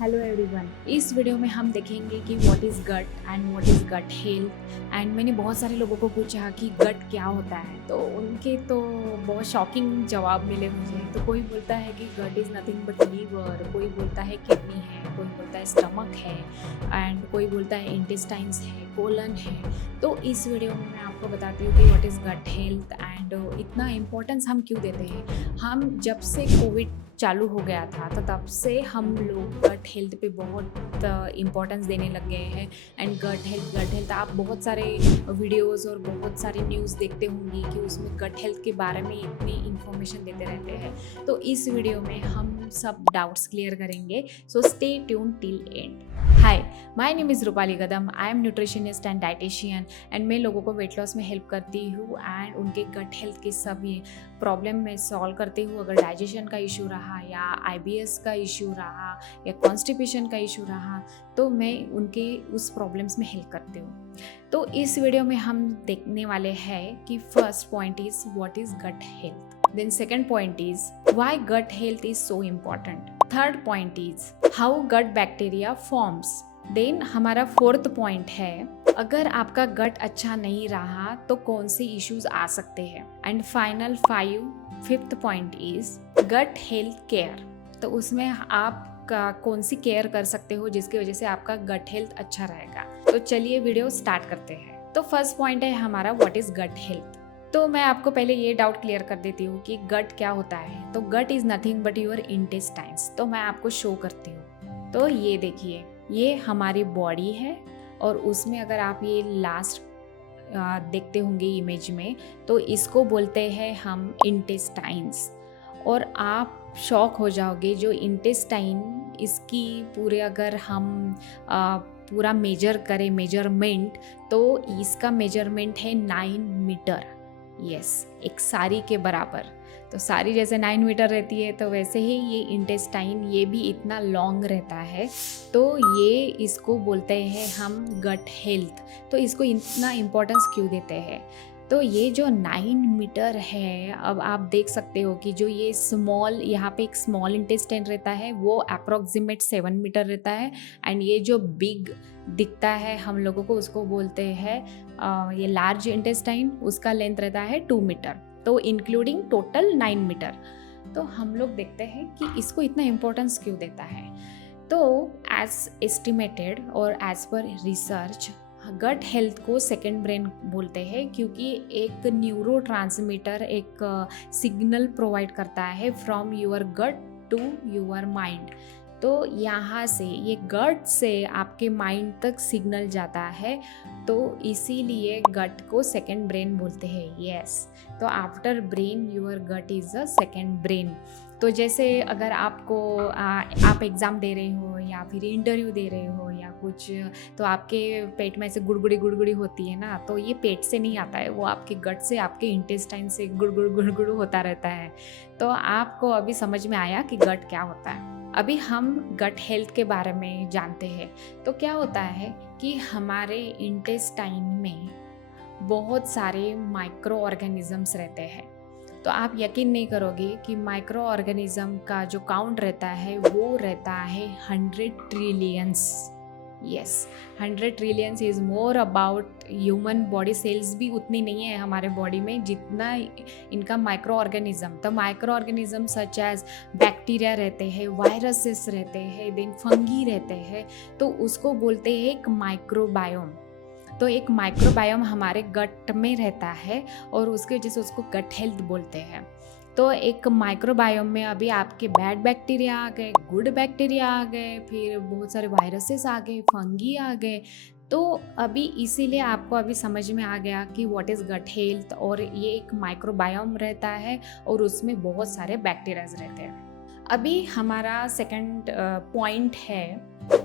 Hello everyone. इस video में हम देखेंगे कि what is gut and what is gut health. And मैंने बहुत सारे लोगों को पूछा कि गट क्या होता है, तो उनके तो बहुत शॉकिंग जवाब मिले मुझे। तो कोई बोलता है कि gut is nothing but liver, कोई बोलता है किडनी है, कोई बोलता है स्टमक है, एंड कोई बोलता है इंटेस्टाइन्स है, कोलन है। तो इस वीडियो में मैं आपको बताती हूँ कि what is gut health and इतना इम्पोर्टेंस हम क्यों देते हैं। हम जब से कोविड चालू हो गया था तो तब से हम लोग गट हेल्थ पे बहुत इम्पोर्टेंस देने लग गए हैं। एंड गट हेल्थ आप बहुत सारे वीडियोस और बहुत सारे न्यूज़ देखते होंगे कि उसमें गट हेल्थ के बारे में इतनी इन्फॉर्मेशन देते रहते हैं। तो इस वीडियो में हम सब डाउट्स क्लियर करेंगे, so stay tune till and. Hi, my name is Rupali Kadam. I am nutritionist and dietitian and मैं लोगों को वेट लॉस में हेल्प करती हूँ एंड उनके गट हेल्थ के सभी प्रॉब्लम में सॉल्व करती हूँ। अगर डाइजेशन का इशू रहा या आईबीएस का इशू रहा या कॉन्स्टिपेशन का इशू रहा तो मैं उनके उस प्रॉब्लम्स में हेल्प करती हूँ। तो इस वीडियो में हम देखने वाले हैं कि first point is what is gut health, then second point is why gut health is so important, third point is how gut bacteria forms, then हमारा फोर्थ पॉइंट है अगर आपका गट अच्छा नहीं रहा तो कौन से इश्यूज आ सकते हैं, and final fifth point is gut health care. तो उसमें आप कौन सी केयर कर सकते हो जिसकी वजह से आपका गट हेल्थ अच्छा रहेगा। तो चलिए वीडियो स्टार्ट करते हैं। तो फर्स्ट पॉइंट है हमारा व्हाट इज गट हेल्थ। तो मैं आपको पहले ये डाउट क्लियर कर देती हूँ कि गट क्या होता है। तो gut is nothing but your intestines. तो मैं आपको शो करती हूँ। तो ये देखिए, ये हमारी बॉडी है और उसमें अगर आप ये लास्ट देखते होंगे इमेज में, तो इसको बोलते हैं हम इंटेस्टाइन्स। और आप शॉक हो जाओगे, जो इंटेस्टाइन इसकी पूरे अगर हम पूरा मेजर करें मेजरमेंट, तो इसका मेजरमेंट है 9 मीटर। यस, एक साड़ी के बराबर। तो साड़ी जैसे 9 मीटर रहती है तो वैसे ही ये इंटेस्टाइन ये भी इतना लॉन्ग रहता है। तो ये इसको बोलते हैं हम गट हेल्थ। तो इसको इतना इम्पोर्टेंस क्यों देते हैं? तो ये जो 9 मीटर है, अब आप देख सकते हो कि जो ये स्मॉल, यहाँ पे एक स्मॉल इंटेस्टाइन रहता है वो अप्रोक्सीमेट 7 मीटर रहता है। एंड ये जो बिग दिखता है हम लोगों को उसको बोलते हैं ये लार्ज इंटेस्टाइन, उसका लेंथ रहता है 2 मीटर। तो इंक्लूडिंग टोटल 9 मीटर। तो हम लोग देखते हैं कि इसको इतना इम्पोर्टेंस क्यों देता है। तो एज एस्टिमेटेड और एज पर रिसर्च गट हेल्थ को सेकेंड ब्रेन बोलते हैं, क्योंकि एक न्यूरो ट्रांसमीटर एक सिग्नल प्रोवाइड करता है from your gut to your mind. तो यहाँ से ये गट से आपके माइंड तक सिग्नल जाता है, तो इसीलिए गट को सेकेंड ब्रेन बोलते हैं। यस, तो after brain your gut is a second brain. तो जैसे अगर आपको आप एग्ज़ाम दे रहे हो या फिर इंटरव्यू दे रहे हो या कुछ, तो आपके पेट में ऐसे गुड़गुड़ी गुड़गुड़ी होती है ना, तो ये पेट से नहीं आता है, वो आपके गट से, आपके इंटेस्टाइन से गुड़गुड़ गुड़गुड़ होता रहता है। तो आपको अभी समझ में आया कि गट क्या होता है। अभी हम गट हेल्थ के बारे में जानते हैं। तो क्या होता है कि हमारे इंटेस्टाइन में बहुत सारे माइक्रो ऑर्गेनिजम्स रहते हैं। तो आप यकीन नहीं करोगे कि माइक्रो ऑर्गेनिज्म का जो काउंट रहता है वो रहता है 100 trillions. Yes, 100 trillions is more about human body cells भी उतनी नहीं है हमारे बॉडी में जितना इनका माइक्रो ऑर्गेनिज्म। तो microorganism such as bacteria रहते हैं, वायरसेस रहते हैं, देन फंगी रहते हैं। तो उसको बोलते हैं एक माइक्रोबायोम। तो एक माइक्रोबायोम हमारे गट में रहता है और उसकी वजह से उसको गट हेल्थ बोलते हैं। तो एक माइक्रोबायोम में अभी आपके बैड बैक्टीरिया आ गए, गुड बैक्टीरिया आ गए, फिर बहुत सारे वायरसेस आ गए, फंगी आ गए। तो अभी इसीलिए आपको अभी समझ में आ गया कि व्हाट इज़ गट हेल्थ। और ये एक माइक्रोबायोम रहता है और उसमें बहुत सारे बैक्टीरियाज रहते हैं। अभी हमारा सेकंड पॉइंट है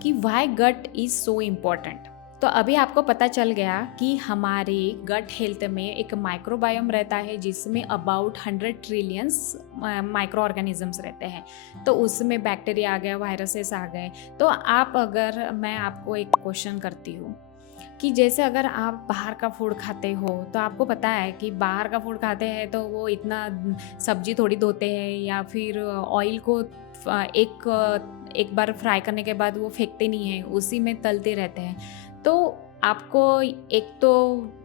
कि why gut is so important. तो अभी आपको पता चल गया कि हमारे गट हेल्थ में एक माइक्रोबायोम रहता है जिसमें अबाउट 100 ट्रिलियंस माइक्रो ऑर्गेनिजम्स रहते हैं। तो उसमें बैक्टीरिया आ गए, वायरसेस आ गए। तो मैं आपको एक क्वेश्चन करती हूँ कि जैसे अगर आप बाहर का फूड खाते हो, तो आपको पता है कि बाहर का फूड खाते हैं तो वो इतना सब्जी थोड़ी धोते हैं या फिर ऑयल को एक एक बार फ्राई करने के बाद वो फेंकते नहीं हैं, उसी में तलते रहते हैं। तो आपको एक तो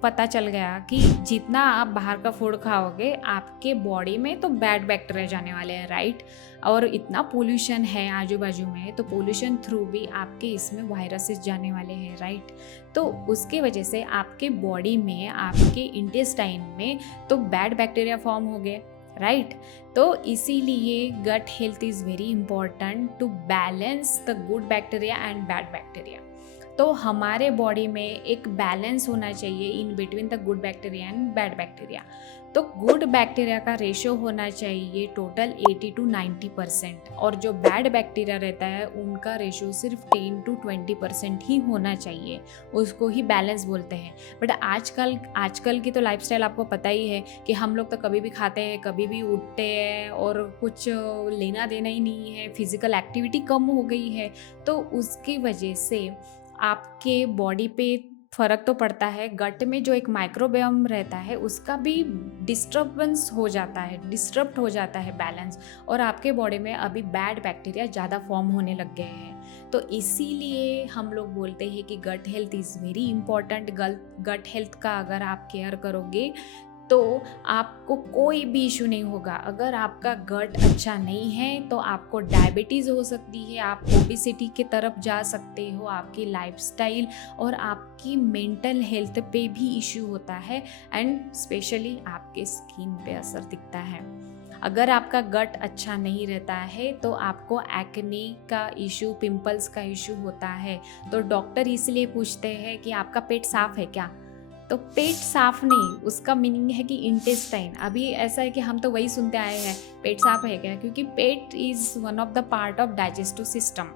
पता चल गया कि जितना आप बाहर का फूड खाओगे आपके बॉडी में तो बैड बैक्टीरिया जाने वाले हैं, राइट। और इतना पोल्यूशन है आजू बाजू में, तो पोल्यूशन थ्रू भी आपके इसमें वायरसेस जाने वाले हैं, राइट। तो उसके वजह से आपके बॉडी में, आपके इंटेस्टाइन में तो बैड बैक्टीरिया फॉर्म हो गए, राइट। तो इसीलिए gut health is very important to balance the good bacteria and bad bacteria. तो हमारे बॉडी में एक बैलेंस होना चाहिए in between the good bacteria and bad bacteria. तो गुड बैक्टीरिया का रेशो होना चाहिए टोटल 80 to 90%, और जो बैड बैक्टीरिया रहता है उनका रेशो सिर्फ 10 to 20% ही होना चाहिए, उसको ही बैलेंस बोलते हैं। बट आजकल की तो लाइफस्टाइल आपको पता ही है कि हम लोग तो कभी भी खाते हैं, कभी भी उठते हैं और कुछ लेना देना ही नहीं है, फिजिकल एक्टिविटी कम हो गई है। तो उसकी वजह से आपके बॉडी पे फ़र्क तो पड़ता है। गट में जो एक माइक्रोबायोम रहता है उसका भी डिस्टर्बेंस हो जाता है, डिस्टर्ब हो जाता है बैलेंस, और आपके बॉडी में अभी बैड बैक्टीरिया ज़्यादा फॉर्म होने लग गए हैं। तो इसीलिए हम लोग बोलते हैं कि gut health is very important. Gut health का अगर आप केयर करोगे तो आपको कोई भी इशू नहीं होगा। अगर आपका गट अच्छा नहीं है तो आपको डायबिटीज़ हो सकती है, आप ओबेसिटी की तरफ जा सकते हो, आपकी लाइफस्टाइल और आपकी मेंटल हेल्थ पे भी इशू होता है, एंड स्पेशली आपके स्किन पे असर दिखता है। अगर आपका गट अच्छा नहीं रहता है तो आपको एक्ने का इशू, पिंपल्स का इशू होता है। तो डॉक्टर इसलिए पूछते हैं कि आपका पेट साफ है क्या। तो पेट साफ नहीं, उसका मीनिंग है कि इंटेस्टाइन। अभी ऐसा है कि हम तो वही सुनते आए हैं पेट साफ है क्या, क्योंकि पेट is one of the part of digestive system.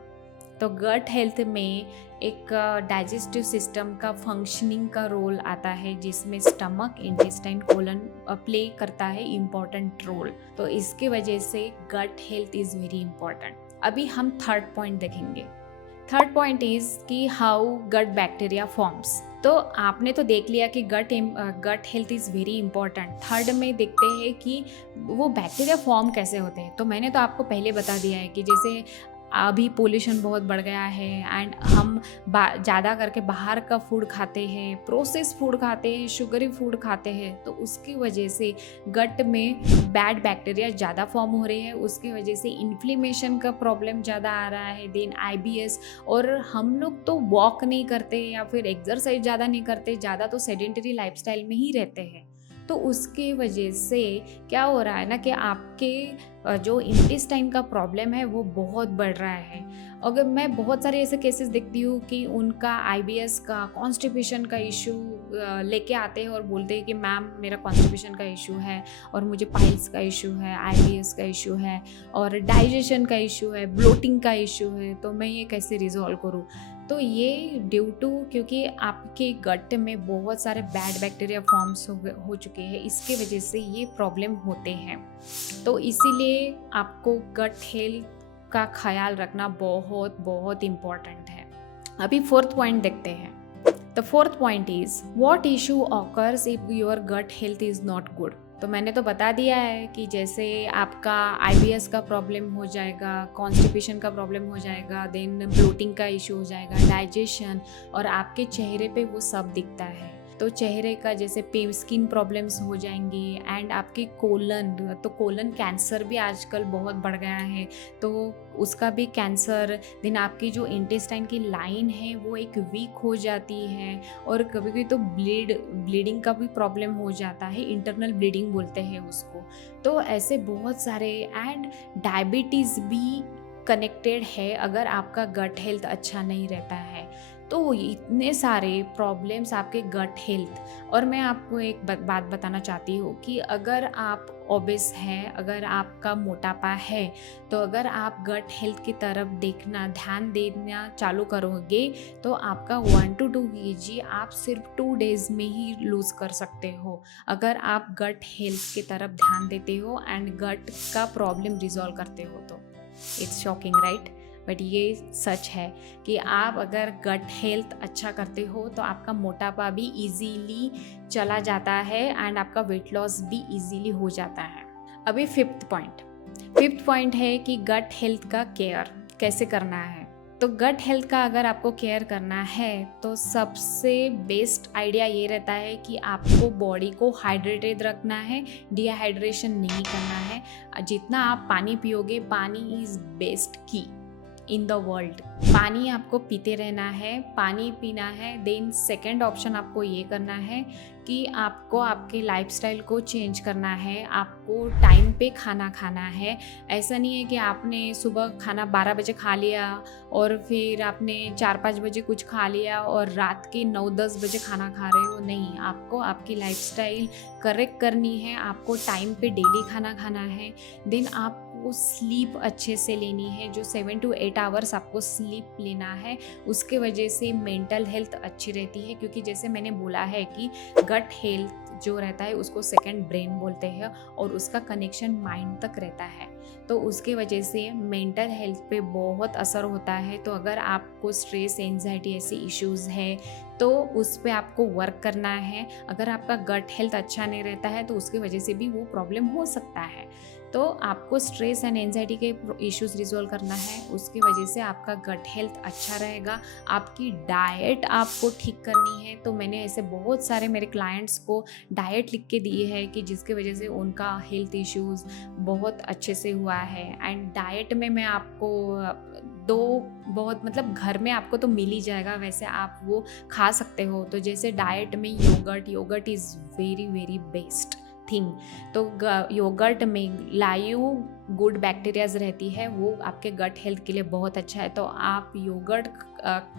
तो गट हेल्थ में एक डाइजेस्टिव सिस्टम का फंक्शनिंग का रोल आता है, जिसमें स्टमक, इंटेस्टाइन, कोलन प्ले करता है इम्पॉर्टेंट रोल। तो इसके वजह से gut health is very important. अभी हम थर्ड पॉइंट देखेंगे। थर्ड पॉइंट इज़ कि हाउ गट बैक्टीरिया फॉर्म्स। तो आपने तो देख लिया कि gut health is very important. Third में देखते हैं कि वो बैक्टीरिया फॉर्म कैसे होते हैं। तो मैंने तो आपको पहले बता दिया है कि जैसे अभी पोल्यूशन बहुत बढ़ गया है एंड हम ज़्यादा करके बाहर का फूड खाते हैं, प्रोसेस फूड खाते हैं, शुगरी फूड खाते हैं, तो उसकी वजह से गट में बैड बैक्टीरिया ज़्यादा फॉर्म हो रहे हैं। उसकी वजह से इन्फ्लेमेशन का प्रॉब्लम ज़्यादा आ रहा है, देन IBS। और हम लोग तो वॉक नहीं करते या फिर एक्सरसाइज ज़्यादा नहीं करते, ज़्यादा तो सेडेंटरी लाइफस्टाइल में ही रहते हैं। तो उसके वजह से क्या हो रहा है ना कि आपके जो इंटेस्टाइन का प्रॉब्लम है वो बहुत बढ़ रहा है। अगर मैं बहुत सारे ऐसे केसेस देखती हूँ कि उनका IBS का, कॉन्स्टिपेशन का इशू लेके आते हैं और बोलते हैं कि मैम मेरा कॉन्स्टिपेशन का इशू है और मुझे पाइल्स का इशू है, IBS का इशू है और डाइजेशन का इशू है, ब्लोटिंग का इशू है, तो मैं ये कैसे रिजॉल्व करूँ। तो ये ड्यू टू क्योंकि आपके गट में बहुत सारे बैड बैक्टीरिया फॉर्म्स हो चुके हैं, इसके वजह से ये प्रॉब्लम होते हैं। तो इसीलिए आपको गट हेल्थ का ख्याल रखना बहुत बहुत इम्पॉर्टेंट है। अभी फोर्थ पॉइंट देखते हैं। The fourth point is what issue occurs if your gut health is not good. तो मैंने तो बता दिया है कि जैसे आपका IBS का प्रॉब्लम हो जाएगा, कॉन्स्टिपेशन का प्रॉब्लम हो जाएगा, देन ब्लोटिंग का इशू हो जाएगा, डाइजेशन, और आपके चेहरे पे वो सब दिखता है। तो चेहरे का जैसे स्किन प्रॉब्लम्स हो जाएंगी, एंड आपकी कोलन, तो कोलन कैंसर भी आजकल बहुत बढ़ गया है, तो उसका भी कैंसर। देन आपकी जो इंटेस्टाइन की लाइन है वो एक वीक हो जाती है, और कभी कभी तो ब्लीडिंग का भी प्रॉब्लम हो जाता है, इंटरनल ब्लीडिंग बोलते हैं उसको। तो ऐसे बहुत सारे, एंड डायबिटीज़ भी कनेक्टेड है अगर आपका गट हेल्थ अच्छा नहीं रहता है। तो इतने सारे प्रॉब्लम्स आपके गट हेल्थ। और मैं आपको एक बात बताना चाहती हूँ कि अगर आप ओबेस हैं, अगर आपका मोटापा है, तो अगर आप गट हेल्थ की तरफ ध्यान देना चालू करोगे तो आपका 1 to 2 kg आप सिर्फ 2 days में ही लूज़ कर सकते हो, अगर आप गट हेल्थ की तरफ ध्यान देते हो एंड गट का प्रॉब्लम रिजॉल्व करते हो। तो इट्स शॉकिंग, राइट? बट ये सच है कि आप अगर गट हेल्थ अच्छा करते हो तो आपका मोटापा भी इजीली चला जाता है एंड आपका वेट लॉस भी इजीली हो जाता है। अभी फिफ्थ पॉइंट है कि गट हेल्थ का केयर। कैसे करना है। तो गट हेल्थ का अगर आपको केयर करना है तो सबसे बेस्ट आइडिया ये रहता है कि आपको बॉडी को हाइड्रेटेड रखना है, डिहाइड्रेशन नहीं करना है। जितना आप पानी पियोगे, पानी इज़ बेस्ट की इन द वर्ल्ड। पानी आपको पीते रहना है, पानी पीना है। देन सेकंड ऑप्शन आपको ये करना है कि आपको आपके लाइफस्टाइल को चेंज करना है, आपको टाइम पे खाना खाना है। ऐसा नहीं है कि आपने सुबह खाना 12 बजे खा लिया और फिर आपने 4-5 बजे कुछ खा लिया और रात के 9-10 बजे खाना खा रहे हो। नहीं, आपको आपकी लाइफस्टाइल करेक्ट करनी है, आपको टाइम पे डेली खाना खाना है। देन आपको स्लीप अच्छे से लेनी है, जो 7 to 8 आवर्स आपको स्लीप लेना है। उसके वजह से मेंटल हेल्थ अच्छी रहती है, क्योंकि जैसे मैंने बोला है कि गट हेल्थ जो रहता है उसको सेकंड ब्रेन बोलते हैं और उसका कनेक्शन माइंड तक रहता है। तो उसके वजह से मेंटल हेल्थ पे बहुत असर होता है। तो अगर आपको स्ट्रेस, एंजाइटी ऐसे इश्यूज़ है तो उस पे आपको वर्क करना है। अगर आपका गट हेल्थ अच्छा नहीं रहता है तो उसकी वजह से भी वो प्रॉब्लम हो सकता है। तो आपको स्ट्रेस एंड एंजाइटी के इश्यूज़ रिजॉल्व करना है, उसकी वजह से आपका गट हेल्थ अच्छा रहेगा। आपकी डाइट आपको ठीक करनी है। तो मैंने ऐसे बहुत सारे मेरे क्लाइंट्स को डाइट लिख के दिए है कि जिसकी वजह से उनका हेल्थ इश्यूज़ बहुत अच्छे से हुआ है। एंड डाइट में मैं आपको दो बहुत मतलब घर में आपको तो मिल ही जाएगा, वैसे आप वो खा सकते हो। तो जैसे डाइट में yogurt is very very best thing. तो योगर्ट में लाइव गुड बैक्टीरियाज रहती है, वो आपके गट हेल्थ के लिए बहुत अच्छा है। तो आप योगर्ट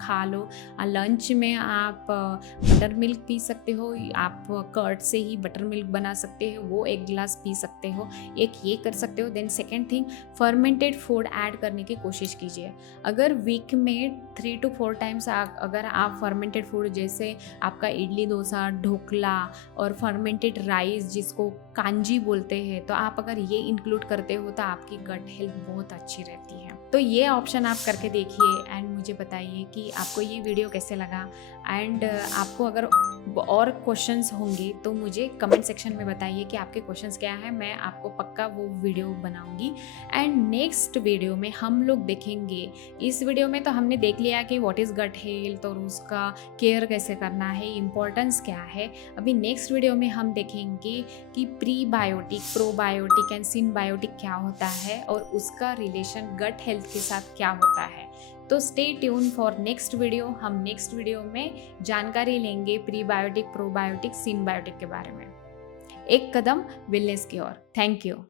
खा लो। लंच में आप बटर मिल्क पी सकते हो, आप कर्ड से ही बटर मिल्क बना सकते हो, वो 1 गिलास पी सकते हो। एक ये कर सकते हो। Then second thing, fermented food add करने की कोशिश कीजिए। अगर वीक में 3 to 4 टाइम्स अगर आप फर्मेंटेड फूड जैसे आपका इडली, डोसा, ढोकला और फर्मेंटेड राइस जिसको कांजी बोलते हैं, तो आप अगर ये इंक्लूड करते हो तो आपकी गट हेल्थ बहुत अच्छी रहती है। तो ये ऑप्शन आप करके देखिए एंड मुझे बताइए कि आपको ये वीडियो कैसे लगा। एंड आपको अगर और क्वेश्चंस होंगे तो मुझे कमेंट सेक्शन में बताइए कि आपके क्वेश्चंस क्या हैं, मैं आपको पक्का वो वीडियो बनाऊंगी। एंड नेक्स्ट वीडियो में हम लोग देखेंगे, इस वीडियो में तो हमने देख लिया कि व्हाट इज़ गट हेल्थ और उसका केयर कैसे करना है, इम्पोर्टेंस क्या है। अभी नेक्स्ट वीडियो में हम देखेंगे कि प्रीबायोटिक, प्रोबायोटिक एंड सिनबायोटिक क्या होता है और उसका रिलेशन गट हेल्थ के साथ क्या होता है। तो stay tune for next video. हम नेक्स्ट वीडियो में जानकारी लेंगे प्रीबायोटिक, प्रोबायोटिक, सिनबायोटिक के बारे में। एक कदम वेलनेस की ओर। Thank you.